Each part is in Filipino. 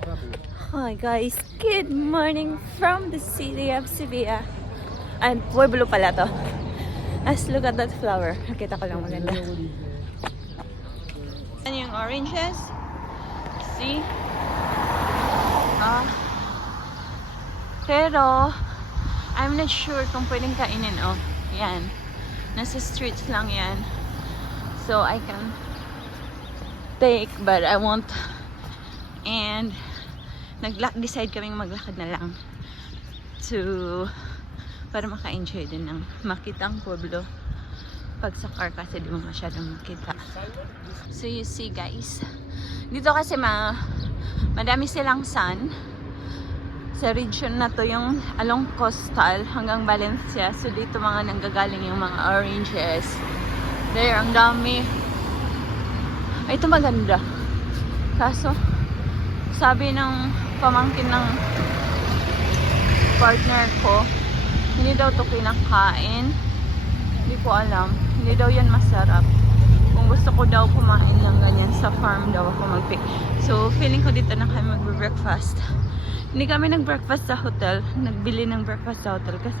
Hi guys, good morning from the city of Sevilla. And Pueblo pala to. As look at that flower. Nakita ko lang maganda. Yan yung oranges. See? Pero, I'm not sure kung pwedeng kainin. Oh, yan. Nasa streets lang yan. So, I can take, but I won't. And, decide kaming maglakad na lang para maka-enjoy din ng makita ang pueblo. Pag sa car kasi di mo masyadong makita. So you see guys, dito kasi madami silang sun sa region na to, yung along coastal hanggang Valencia. So dito mga nanggagaling yung mga oranges. There, ang dami. Ay, ito maganda. Kaso sabi ng pamangkin ng partner ko, hindi daw to kinakain. Hindi ko alam. Hindi daw yan masarap. Kung gusto ko daw kumain lang ganyan sa farm daw ako mag-pick. So feeling ko dito na kami mag-breakfast. Hindi kami nag-breakfast sa hotel. Nagbili ng breakfast sa hotel kasi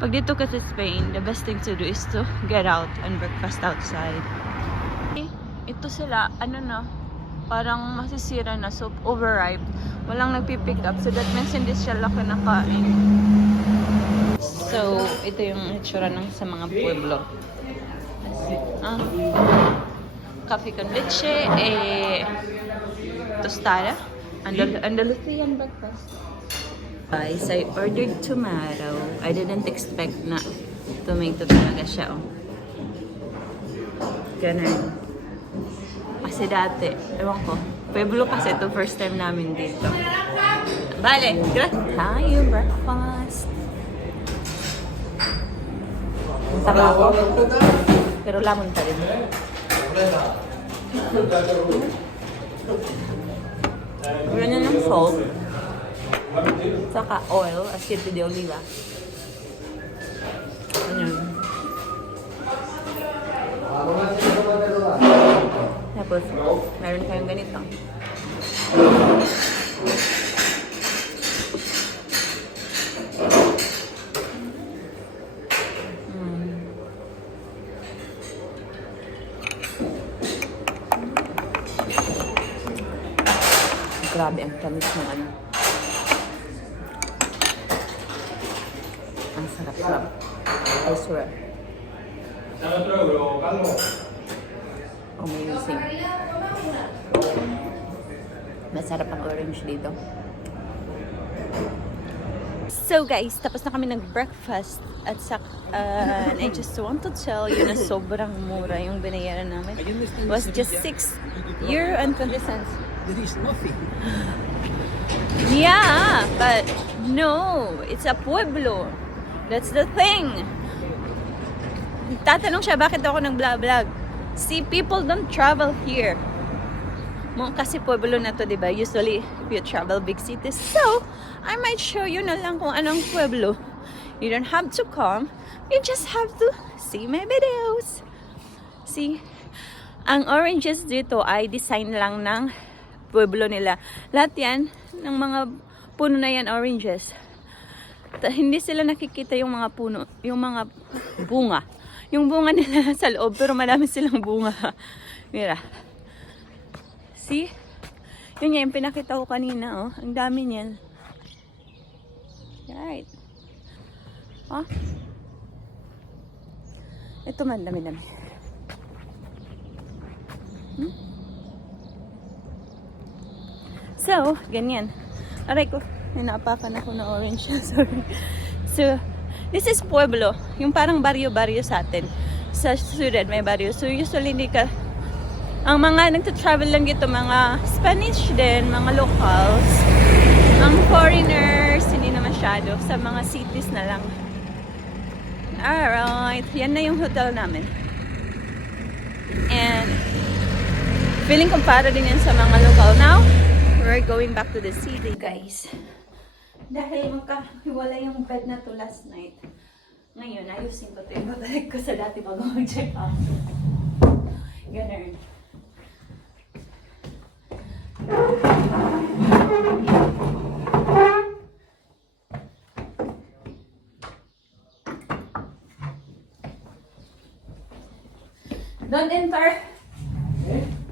pag dito kasi Spain, the best thing to do is to get out and breakfast outside. Ito sila, ano na, parang masisira na, so overripe. Walang nagpipick up, so that means hindi siya laki na kain. So, ito yung itsura ng sa mga pueblo. Coffee con leche, tostada, Andalusian breakfast. Guys, I ordered tomato. I didn't expect na tomato talaga siya. Oh. Ganun. Kasi dati, ewan ko, pueblo kasi ito first time namin dito. Bale, tayo breakfast. Ang taba ko, pero lamon pa rin. Ganyan ng salt, saka oil, aceite de oliva. Ganyan. Tapos, meron kayong ganito. Grabe ang tamis ng ano. Ang sarap-sarap. I swear. Amazing. Masarap ang orange dito. So guys, tapos na kami nag-breakfast at and I just want to tell you na sobrang mura yung binayaran namin. It was just €6.20. There is nothing. Yeah, but no, it's a pueblo. That's the thing. Tatanong siya, bakit ako nag-vlog? See, people don't travel here. Kasi pueblo na to, diba? Usually, you travel big cities. So, I might show you na lang kung anong pueblo. You don't have to come. You just have to see my videos. See, ang oranges dito ay design lang ng pueblo nila. Lahat yan, ng mga puno na yan, oranges. Hindi sila nakikita yung mga puno, yung mga bunga. Yung bunga nila sa loob, pero marami silang bunga. Mira. See? Yun nga yung pinakita ko kanina, oh. Ang dami niyan. Right. Oh. Ito man, dami-dami. So, ganyan. Aray ko, hinapakan ako na orange. Sorry. So, this is pueblo. Yung parang baryo-baryo sa atin. Sa ciudad may baryo. So, usually hindi ka... Ang mga nagta-travel lang dito, mga Spanish din, mga locals. Ang foreigners, hindi na masyado. Sa mga cities na lang. Alright. Yan na yung hotel namin. And, feeling kong para din yan sa mga local. Now, we're going back to the city, guys. Dahil magkahiwala yung bed na to last night. Ngayon, ayusin ko ito. Ibabalik ko sa dati bago mag-check out. Ganun. Don't enter.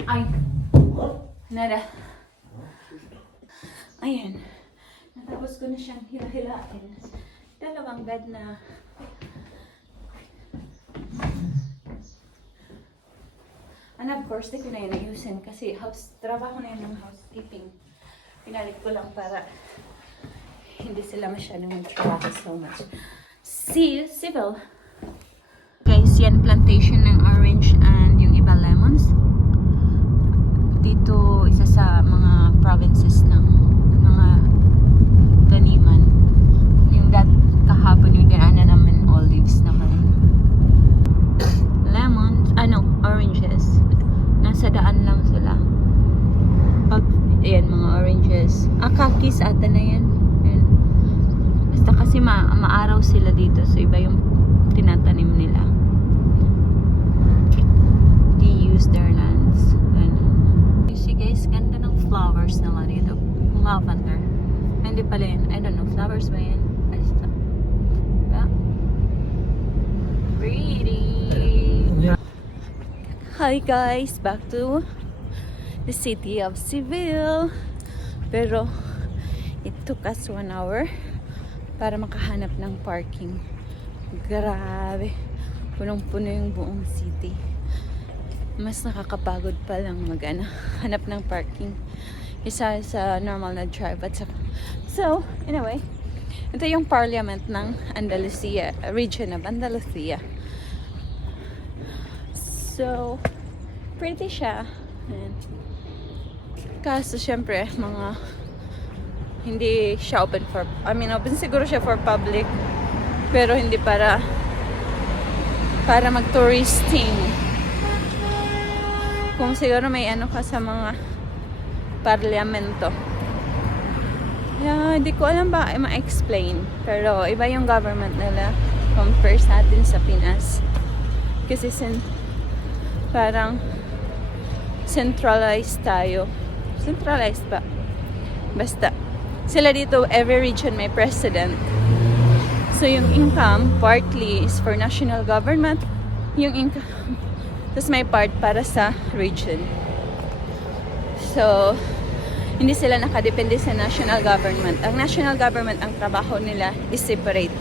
Ay. Nada. Ayan. Natapos ko na siyang hila-hilain. Dalawang bed na. And of course, di ko na yun ayusin kasi trabaho na yun ng housekeeping. Pinalit ko lang para hindi sila masyadong magtrabaho so much. Civil. Guys, yan plantation ng orange and yung iba lemons. Dito, isa sa mga provinces ng mga taniman. Yung kahapon yung dinaanan naman olives naman. Lemons, oranges. Nasa daan lang sila. Ayan, mga oranges. Kakis ata na yan. Ayan. Basta kasi maaraw sila dito. So, iba yung tinatanim nila. They use their lands. Ayan. You see guys, ganda ng flowers nila dito. Lavender. Hindi pala yun. I don't know. Flowers ba yan? Basta. Yeah. Pretty. Hi guys, back to the city of Seville. Pero it took us 1 hour para makahanap ng parking. Grabe, punong-puno yung buong city. Mas nakakapagod pa lang hanap ng parking isa sa normal na drive. So anyway, ito yung parliament ng Andalusia, region of Andalusia. So, pretty siya. Ayan. Kaso, syempre, hindi siya open open siguro siya for public. Pero hindi para mag-touristing. Kung siguro may ka sa mga parlamento. Hindi ko alam ba ma-explain. Pero, iba yung government nila compare sa atin sa Pinas. Kasi parang centralized tayo. Centralized ba? Basta. Sila dito, every region may president. So, yung income, partly is for national government. Yung income, tapos may part para sa region. So, hindi sila nakadepende sa national government. Ang national government, ang trabaho nila is separate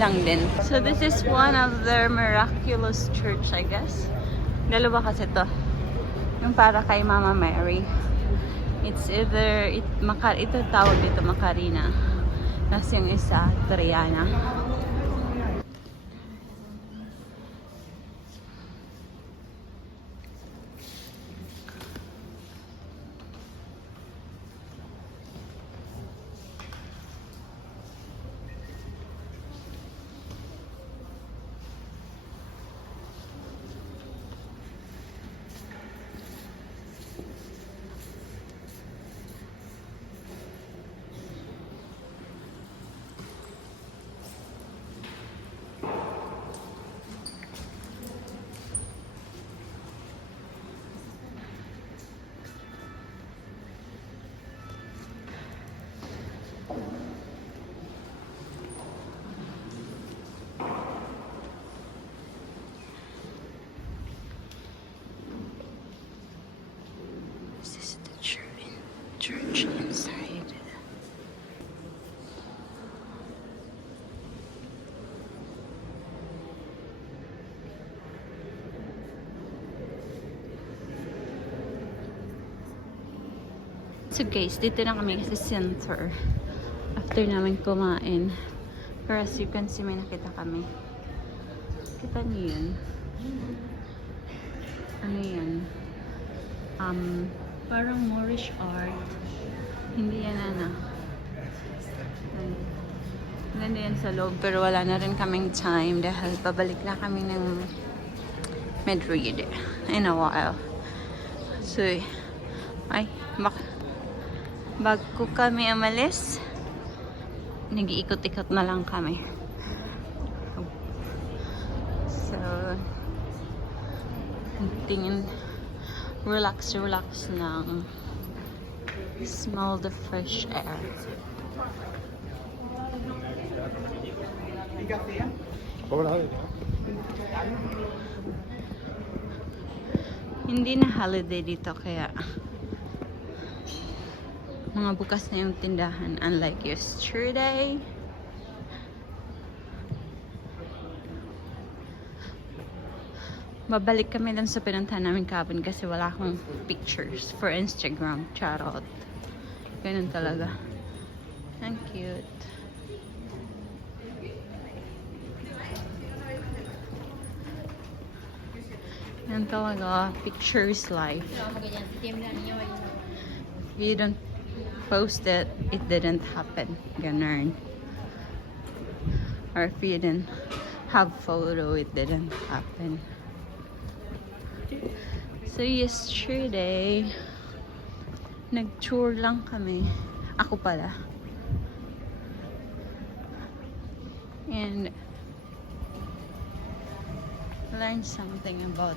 lang din. So, this is one of their miraculous church, I guess. Dalawa kasi to. Yung para kay Mama Mary. It's either, ito tawag dito Macarena. Tapos yung isa, Triana. Church inside. So guys, dito na kami sa center after namin kumain. Pero as you can see, may nakita kami. Kita niyo yun? Ano yan? Parang Moorish art. Hindi yan Ganda yan sa loob, pero wala na rin kaming time dahil pabalik na kami ng Madrid in a while. So, bago kami umalis, nag-iikot-ikot na lang kami. So, tingin, relax lang. Smell the fresh air. Hindi na holiday dito kaya mga bukas na yung tindahan unlike yesterday. Babalik kami lang sa pinuntahan namin kahapon kasi wala akong pictures for Instagram. Charot. Ganun talaga. Ang cute. Yan talaga. Pictures life. If you don't post it, it didn't happen. Ganun. Or if you didn't have photo, it didn't happen. So yesterday, nag-tour lang kami. Ako pala. And learn something about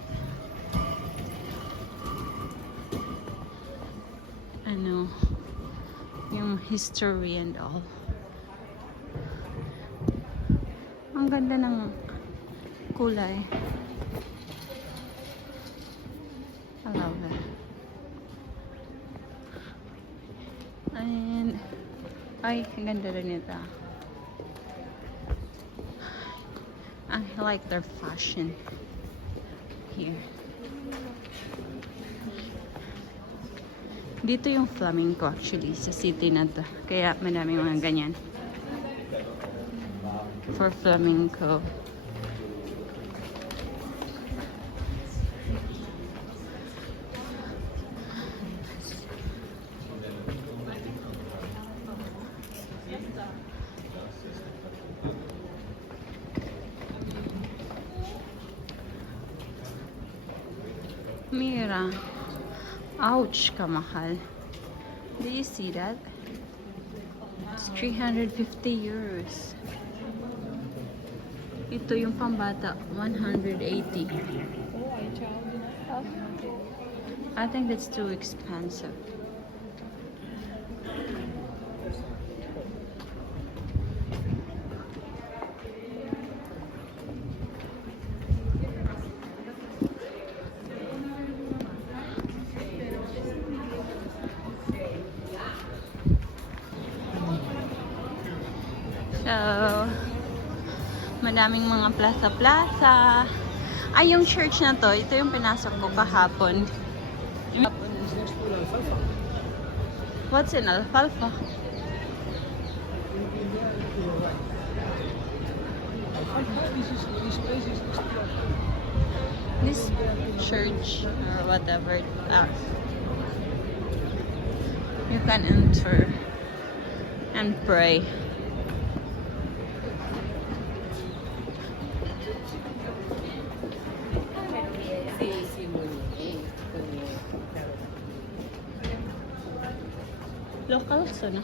yung history and all. Ang ganda ng kulay. I love it. And ay, ang ganda rin ito. I like their fashion here. Dito yung flamenco actually sa city na to. Kaya madaming mga ganyan. For flamenco. Mira. Ouch, kamahal. Do you see that? It's 350 euros. Ito yung pambata, 180. I think that's too expensive. So, madaming mga plaza-plaza. Ay, yung church na to, ito yung pinasok ko kahapon. What's in Alfalfa? This church or whatever. You can enter and pray. Locals, ano?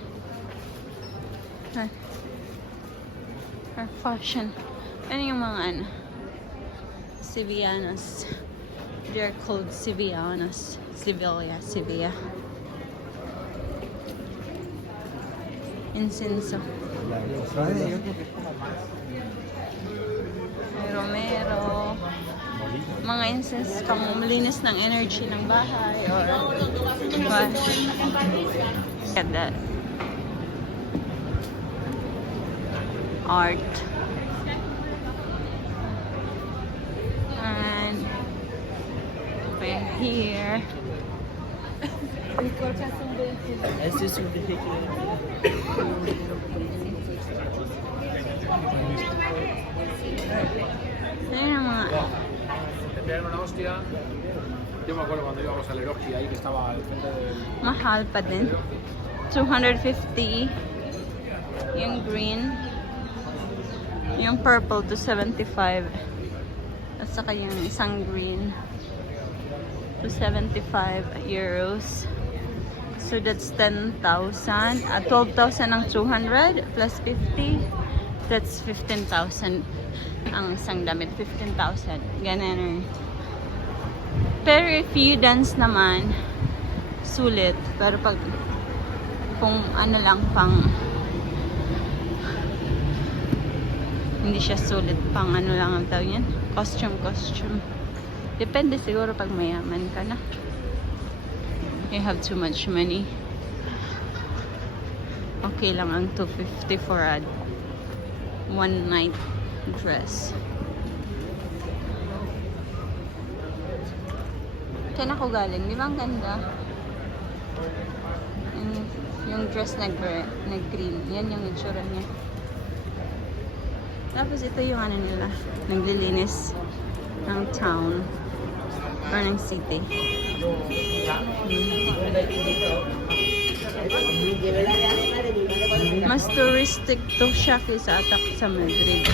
Our fashion. Ano yung mga ano? Sevillanas. They're called Sevillanas. Sevilla. Incenso. Romero. Mga incense pang malinis ng energy ng bahay or what? Look at that. Art. And we're here. Es ist ridiculous. Ayun ang mga... Te pegaron una hostia. Yo me acuerdo cuando íbamos al Eroski ahí que estaba al frente del... Mahal pa din. 250. Yung green. Yung purple to 75. At saka yung isang green to 75 euros. So that's 10,000. 12,000 ang 200 plus 50. That's 15,000 ang isang damit. 15,000. Ganun. Pero if you dance naman, sulit. Pero pag kung ano lang pang hindi siya sulit pang ano lang ang tawag yan. Costume. Depende siguro pag mayaman ka na. You have too much money. Okay lang ang 250 for a one night dress. Saan ako galing? Di ba ang ganda? Yung dress na green. Yan yung itsura niya. Tapos ito yung ano nila. Naglilinis ng town. Or ng city. Mas touristic to siya kaysa atak sa Madrid.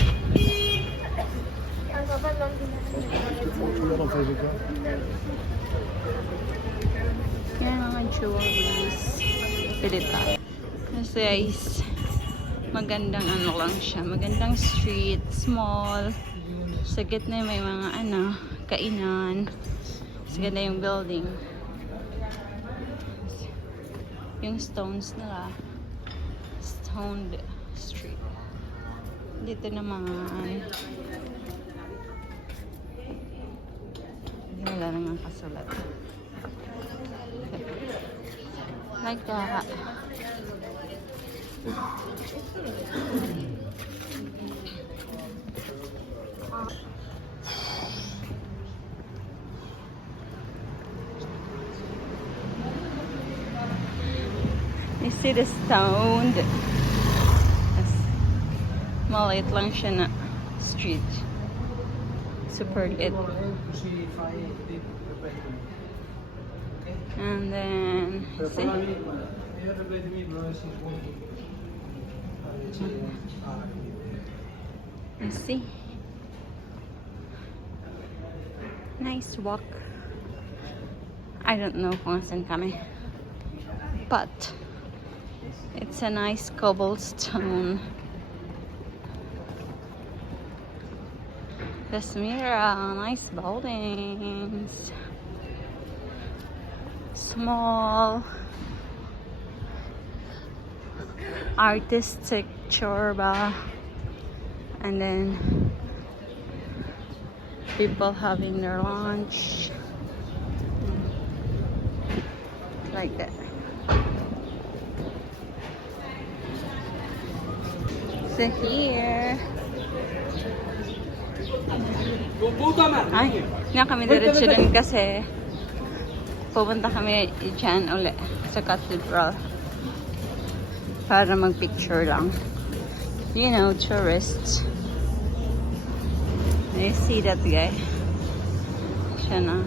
Yan mga jewelries. Pili tayo. Kasi guys, magandang ano lang siya. Magandang street, small. Sa gitna may mga ano, kainan. Sa ganda yung building. Yung stones nila. Stoned street. Dito naman wala namang kasulat. Like that. You see the stoned. Maliit lang siya na street. Super lit. And then, see? You see? Nice walk. I don't know kung saan kami. But, it's a nice cobblestone. Casmira, nice buildings. Small. Artistic chorba. And then people having their lunch. Like that. So here. Ay, nga kami diretso dun kasi pupunta kami dyan ulit sa cathedral para mag-picture lang. You know, tourists. You see that guy? Siya na.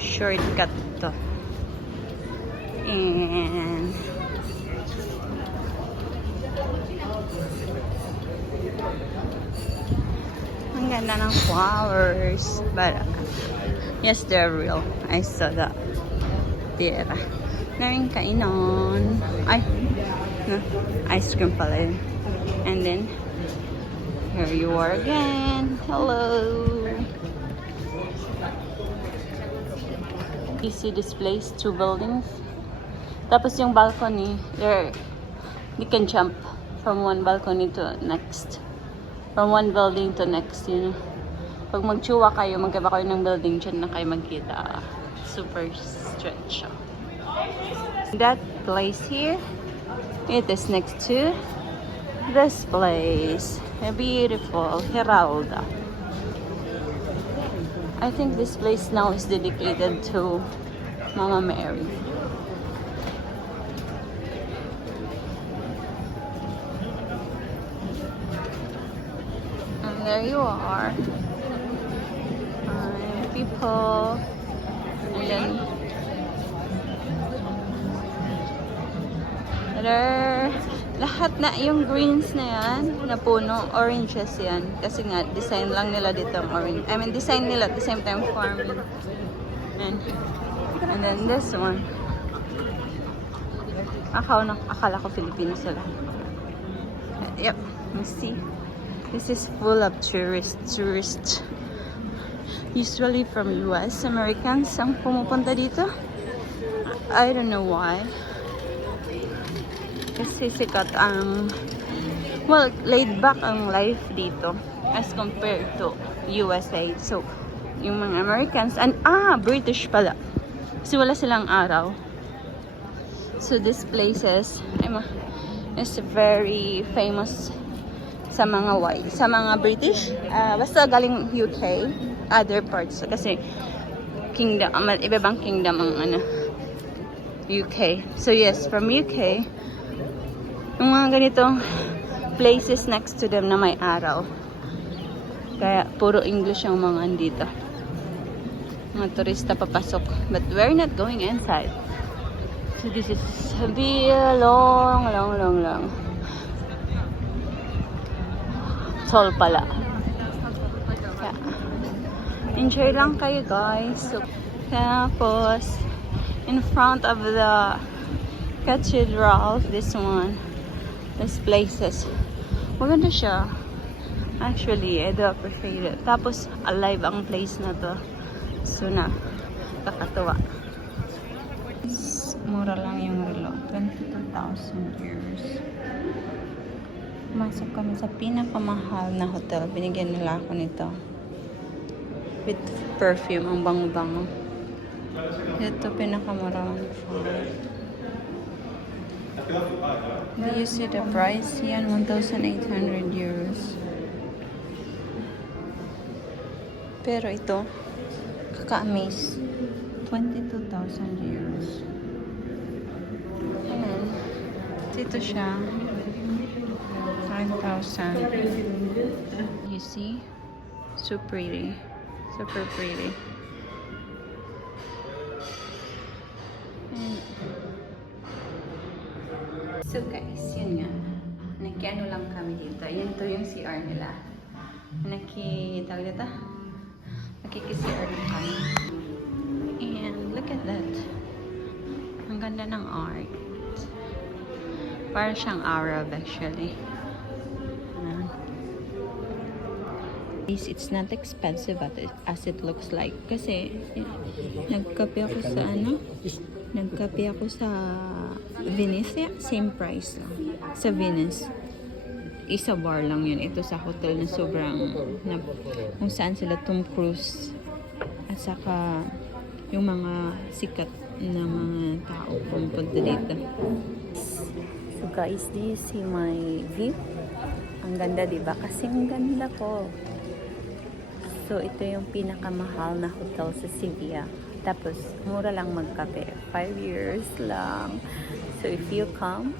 Shortcut to. And ang ganda ng flowers. But yes, they're real. I saw that. Tira. Daming kainan. Ay, no, ice cream pala yun. And then, here you are again. Hello. You see this place, 2 buildings. Tapos yung balcony, there, you can jump from one balcony to next. From one building to next, you know. Pag magtsuwa kayo, magkaba kayo ng building, dyan na kayo magkita. Super stretch. That place here, it is next to this place. A beautiful Giralda. I think this place now is dedicated to Mama Mary. And there you are. People. And then there, lahat na yung greens na yan, na puno, oranges yan. Kasi nga, design lang nila dito ang orange. I mean, design nila at the same time farming. And then this one. Akala ko Filipino sila. Yep, you see. This is full of tourists. Usually from US, Americans ang pumupunta dito. I don't know why. Kasi sikat ang Well, laid back ang life dito as compared to USA. So, yung mga Americans, and British pala. Kasi wala silang araw. So, this places is very famous sa mga white, sa mga British. Basta galing UK, other parts. Kasi, kingdom, iba-ibang kingdom ang UK. So, yes, from UK, yung mga ganitong places next to them na may araw. Kaya puro English yung mga andito. Mga turista papasok. But we're not going inside. So this is be a long. Tall pala. Kaya, enjoy lang kayo guys. So, tapos, in front of the cathedral, this one, this places. Maganda siya. Actually, I do appreciate it. Tapos, alive ang place na to. So, kakatuwa. Mura lang yung relo. 22,000 euros. Masok kami sa pinakamahal na hotel. Binigyan nila ako nito. With perfume. Ang bango-bango. Ito, pinakamura lang. Do you see the price? Yan, 1,800 euros. Pero ito, kaka-amaze. 22,000 euros. Ayan. Dito siya. 9,000. You see? So pretty. Super pretty. And so guys, yun nga. Nakiano lang kami dito. Yan to yung CR nila. Nakikita nakikisiR lang kami. And look at that. Ang ganda ng art. Parang siyang Arab actually. It's not expensive as it looks like. Kasi nagkape ako sa Venice. Same price lang. Sa Venice. Isa bar lang yun. Ito sa hotel na sobrang kung saan sila Tom Cruise at saka yung mga sikat na mga tao pumunta dito. So guys, do you see my view? Ang ganda, diba? Kasi ang ganda ko. So ito yung pinakamahal na hotel sa Sevilla. Tapos mura lang magkape. 5 years lang. So if you come,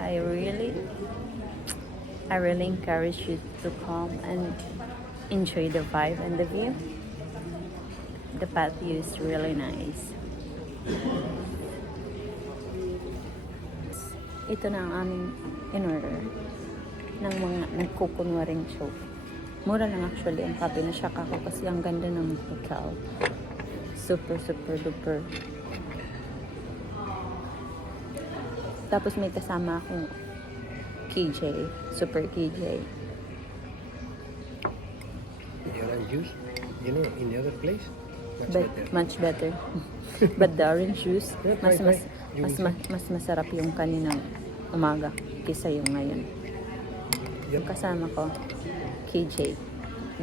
I really encourage you to come and enjoy the vibe and the view. The patio is really nice. Ito na ang aming in-order ng mga nagkukunwaring show. Mura lang actually ang kape na siya ako kasi ang ganda ng hotel. Super duper. Tapos may kasama akong KJ, super KJ. The orange juice, you know, in the other place, Much better. But the orange juice, Yeah, mas masarap yung kaninang umaga kaysa yung ngayon. Yep. Yung kasama ko, KJ.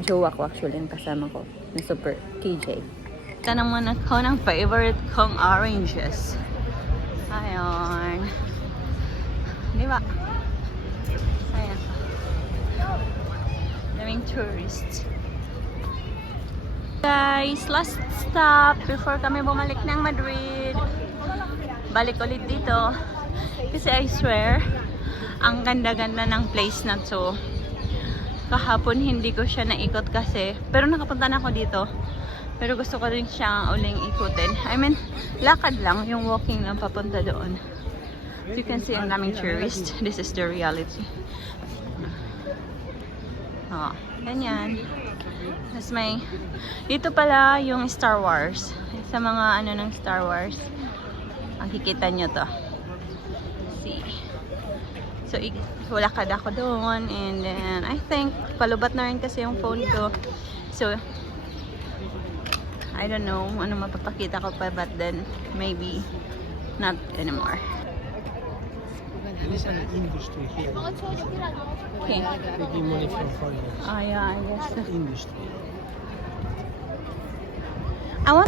Jowa ko actually yung kasama ko na super KJ. Ito naman ako ng favorite kong oranges. Ayan. Di ba? Ayan. Daming tourists. Guys, last stop before kami bumalik ng Madrid. Balik ulit dito. Kasi I swear, ang ganda-ganda ng place na to. Kahapon hindi ko siya naikot kasi, pero nakapunta na ako dito. Pero gusto ko rin siya uling ikutin. I mean, lakad lang yung walking na papunta doon. As you can see, ang daming tourist. This is the reality. Ganyan. Tapos may, dito pala yung Star Wars. Sa mga ng Star Wars. Makikita nyo to. See. So, walakad ako doon. And then, I think, palubat na rin kasi yung phone ko. So, I don't know ano mapapakita ko pa, but then, maybe not anymore. There is an industry here. Okay. Taking money from foreigners. Ah, yeah, I guess. Industry. I want...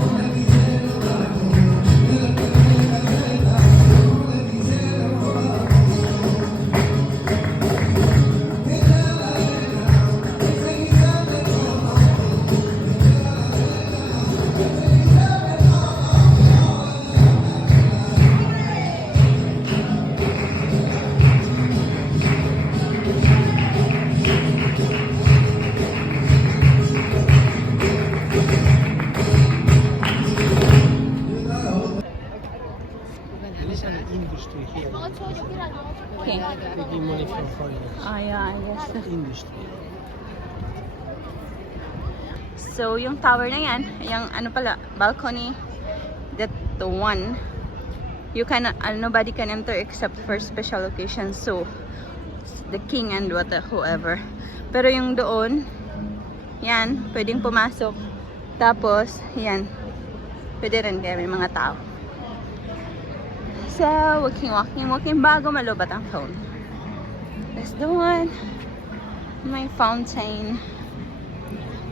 There is an industry here. Okay. Taking money from foreigners. Ah, yeah, I guess. Industry. So, yung tower na yan, yung ano pala, balcony, that the one, you can, nobody can enter except for special occasions. So, the king and whoever. Pero yung doon, yan, pwedeng pumasok. Tapos, yan, pwede rin kaya may mga tao. So, walking bago malubat ang phone. That's the one. May fountain.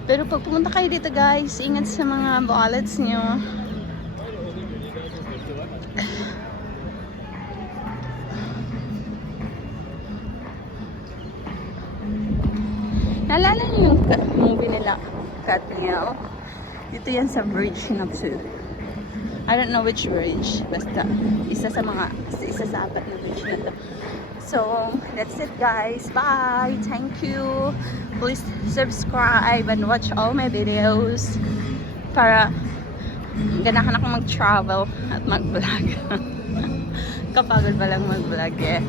Pero pag pumunta kayo dito guys, ingat sa mga wallets nyo. Naalala niyo yung movie nila, Katniel? Dito yan sa bridge na to. I don't know which bridge. Basta isa sa apat na bridge na to. So, that's it guys. Bye! Thank you! Please subscribe and watch all my videos para ganahan ako mag-travel at mag-vlog. Kapagod pa lang mag-vlog eh.